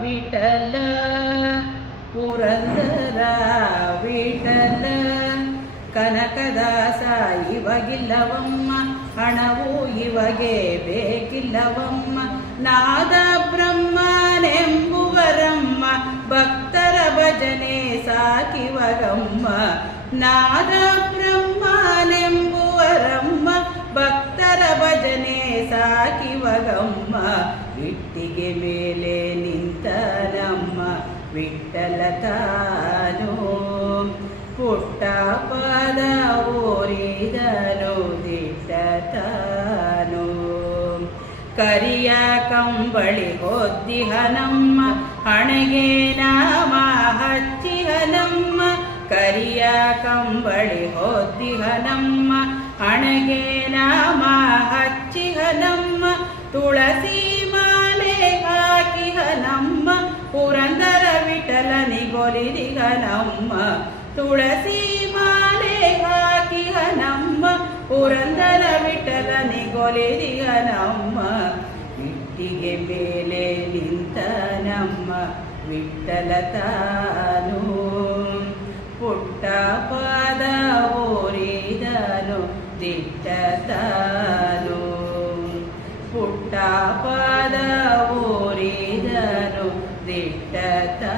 ವಿಠಲ ಪುರಂದರ ವಿಠಲ ಕನಕದಾಸ ಇವಗಿಲ್ಲವಮ್ಮ ಹಣವು ಇವಗೆ ಬೇಕಿಲ್ಲವಮ್ಮ ನಾದ ಬ್ರಹ್ಮನೆಂಬುವರಮ್ಮ ಭಕ್ತರ ಭಜನೆ ಸಾಕಿವರಮ್ಮ ನಾದ ಬ್ರಹ್ಮನೆಂಬುವರಮ್ಮ ಭಕ್ತರ ಭಜನೆ ಸಾಕಿವರಮ್ಮ ಇಟ್ಟಿಗೆ ಮೇಲೆ ನಿಂತ ನಮ್ಮ ವಿಠಲ ತಾನು ಪುಟ್ಟ ಪದ ಓರಿದನು ದಿಟ್ಟ ತಾನು ಕರಿಯ ಕಂಬಳಿ ಹೊದ್ದಿಹನಮ್ಮ, ಹಣೆಗೆ ನಾಮ ಹಚ್ಚಿಹನಮ್ಮ. ಕರಿಯ ಕಂಬಳಿ ಹೊದ್ದಿಹನಮ್ಮ, ಹಣೆಗೆ ನಾಮ ವಿಠಲನಿಗೊಲಿದಿಗ ನಮ್ಮ ತುಳಸಿ ಮಾಲೆ ಹಾಕಿಗ ನಮ್ಮ ಪುರಂದರ ವಿಠಲನಿಗೊಲಿದಿಗ ನಮ್ಮ ಇಟ್ಟಿಗೆ ಮೇಲೆ ನಿಂತ ನಮ್ಮ ವಿಠಲ ತಾನು ಪುಟ್ಟ ಪಾದ ಓರಿದನು ದಿಟ್ಟ ತಾನು ಪುಟ್ಟ ಪಾದ ಓರಿದನು திட்டத்தா